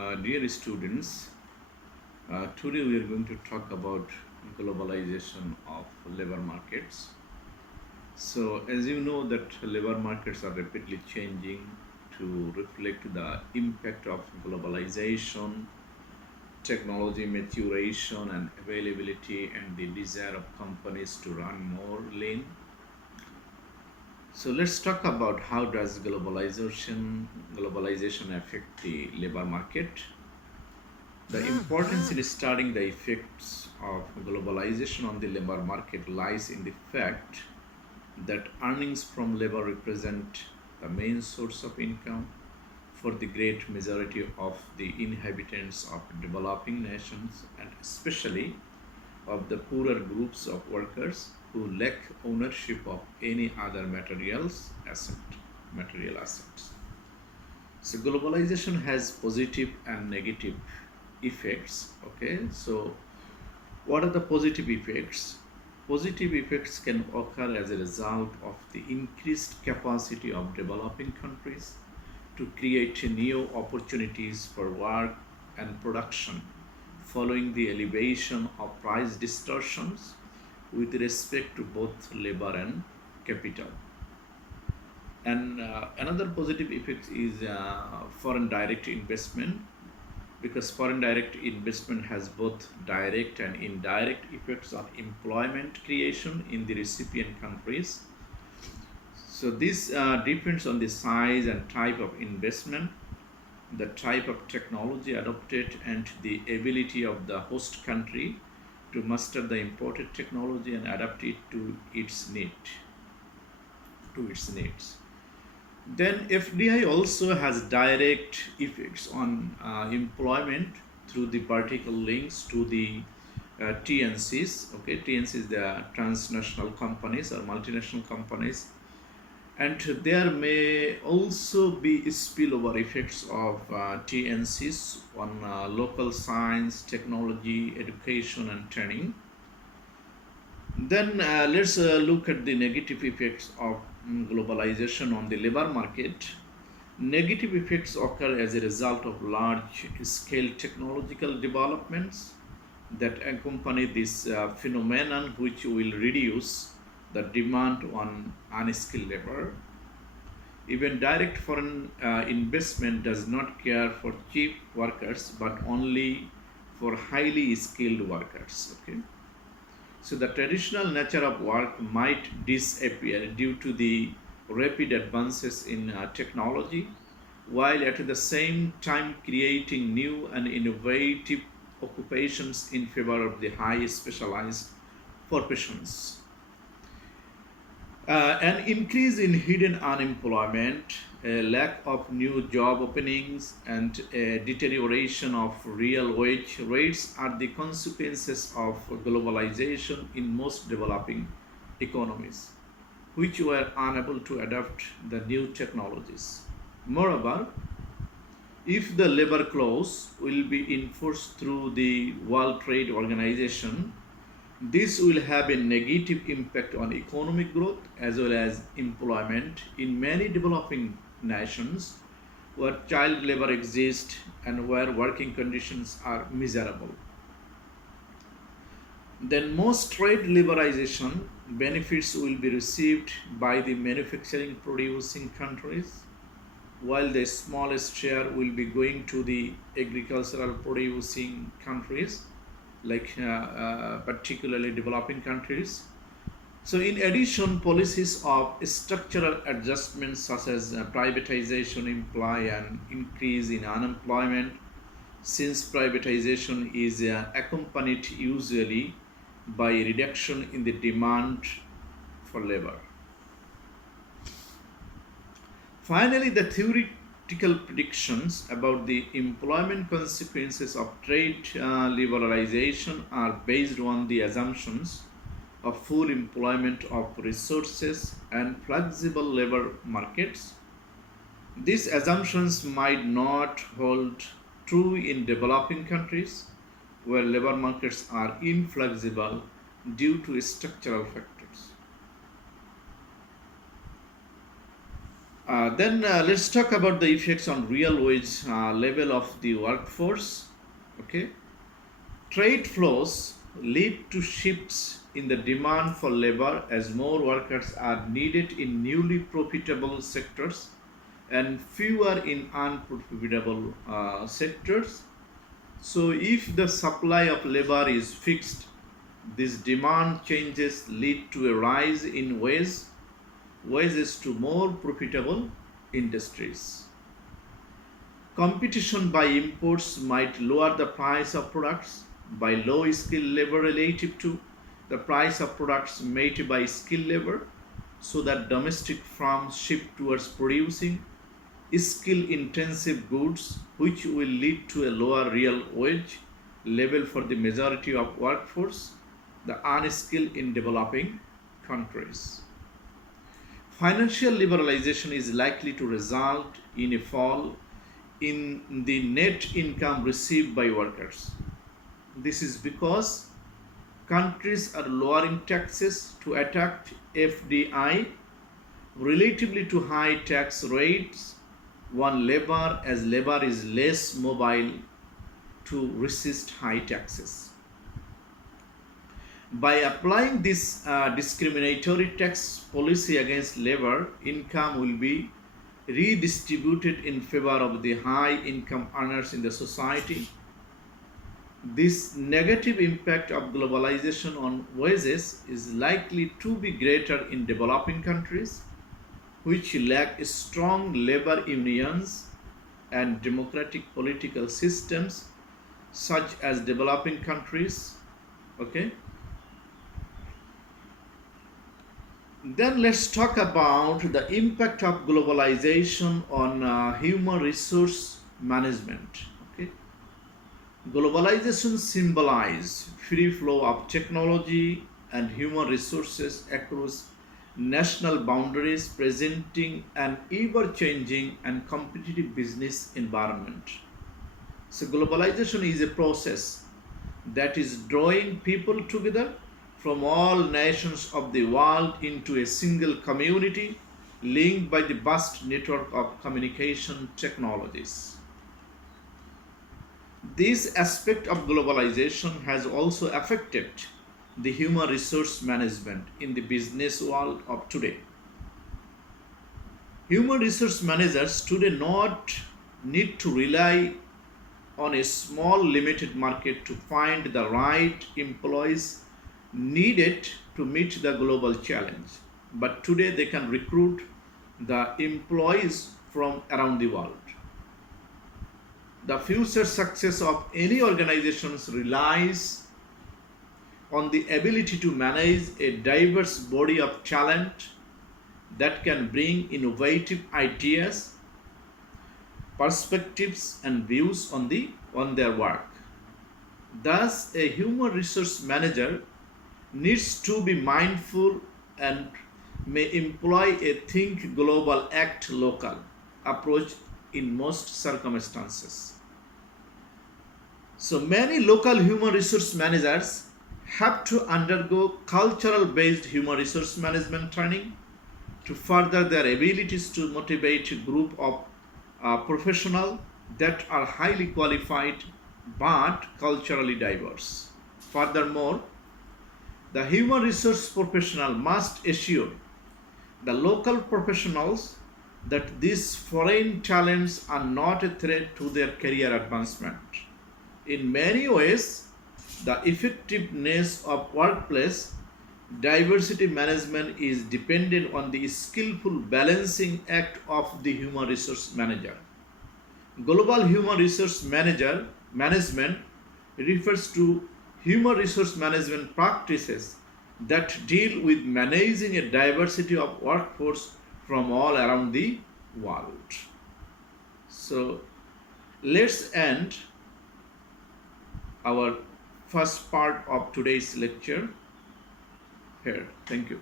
Dear students, today we are going to talk about globalization of labor markets. So, as you know, that labor markets are rapidly changing to reflect the impact of globalization, technology maturation, and availability, and the desire of companies to run more lean. So, let's talk about how does globalization affect the labor market. The importance in studying the effects of globalization on the labor market lies in the fact that earnings from labor represent the main source of income for the great majority of the inhabitants of developing nations, and especially of the poorer groups of workers who lack ownership of any other material assets. So globalization has positive and negative effects. Okay, so what are the positive effects? Positive effects can occur as a result of the increased capacity of developing countries to create new opportunities for work and production following the elevation of price distortions with respect to both labor and capital. And another positive effect is foreign direct investment, because foreign direct investment has both direct and indirect effects on employment creation in the recipient countries. So this depends on the size and type of investment, the type of technology adopted, and the ability of the host country to master the imported technology and adapt it to its needs. Then FDI also has direct effects on employment through the vertical links to the TNCs. Okay, TNCs, they are transnational companies or multinational companies, and there may also be spillover effects of TNCs on local science, technology, education, and training. Then let's look at the negative effects of globalization on the labor market. Negative effects occur as a result of large scale technological developments that accompany this phenomenon, which will reduce the demand on unskilled labor. Even direct foreign investment does not care for cheap workers but only for highly skilled workers. Okay, so the traditional nature of work might disappear due to the rapid advances in technology, while at the same time creating new and innovative occupations in favor of the high specialized professions. An increase in hidden unemployment, a lack of new job openings, and a deterioration of real wage rates are the consequences of globalization in most developing economies, which were unable to adapt the new technologies. Moreover, if the labor clause will be enforced through the World Trade Organization, this will have a negative impact on economic growth as well as employment in many developing nations where child labor exists and where working conditions are miserable. Then most trade liberalization benefits will be received by the manufacturing producing countries, while the smallest share will be going to the agricultural producing countries, like particularly developing countries. So, in addition, policies of structural adjustments such as privatization imply an increase in unemployment, since privatization is accompanied usually by a reduction in the demand for labor. Finally, the theoretical predictions about the employment consequences of trade liberalization are based on the assumptions of full employment of resources and flexible labor markets. These assumptions might not hold true in developing countries where labor markets are inflexible due to structural factors. Then let's talk about the effects on real wage level of the workforce. Okay, trade flows lead to shifts in the demand for labor as more workers are needed in newly profitable sectors and fewer in unprofitable sectors. So, if the supply of labor is fixed, these demand changes lead to a rise in wages to more profitable industries. Competition by imports might lower the price of products by low skilled labor relative to the price of products made by skilled labor, so that domestic firms shift towards producing skill intensive goods, which will lead to a lower real wage level for the majority of workforce, the unskilled in developing countries. Financial liberalization is likely to result in a fall in the net income received by workers. This is because countries are lowering taxes to attract FDI relatively to high tax rates on labor, as labor is less mobile to resist high taxes. By applying this discriminatory tax policy against labor, income will be redistributed in favor of the high income earners in the society. This negative impact of globalization on wages is likely to be greater in developing countries, which lack strong labor unions and democratic political systems, such as developing countries. Okay. Then let's talk about the impact of globalization on human resource management. Okay. Globalization symbolizes free flow of technology and human resources across national boundaries, presenting an ever-changing and competitive business environment. So globalization is a process that is drawing people together from all nations of the world into a single community linked by the vast network of communication technologies. This aspect of globalization has also affected the human resource management in the business world of today. Human resource managers today not need to rely on a small limited market to find the right employees needed to meet the global challenge, but today they can recruit the employees from around the world. The future success of any organizations relies on the ability to manage a diverse body of talent that can bring innovative ideas, perspectives and views on their work. Thus, a human resource manager needs to be mindful and may employ a think global, act local approach in most circumstances. So many local human resource managers have to undergo cultural based human resource management training to further their abilities to motivate a group of professionals that are highly qualified but culturally diverse. Furthermore, the human resource professional must assure the local professionals that these foreign talents are not a threat to their career advancement. In many ways, the effectiveness of workplace diversity management is dependent on the skillful balancing act of the human resource manager. Global human resource management refers to human resource management practices that deal with managing a diversity of workforce from all around the world. So let's end our first part of today's lecture here. Thank you.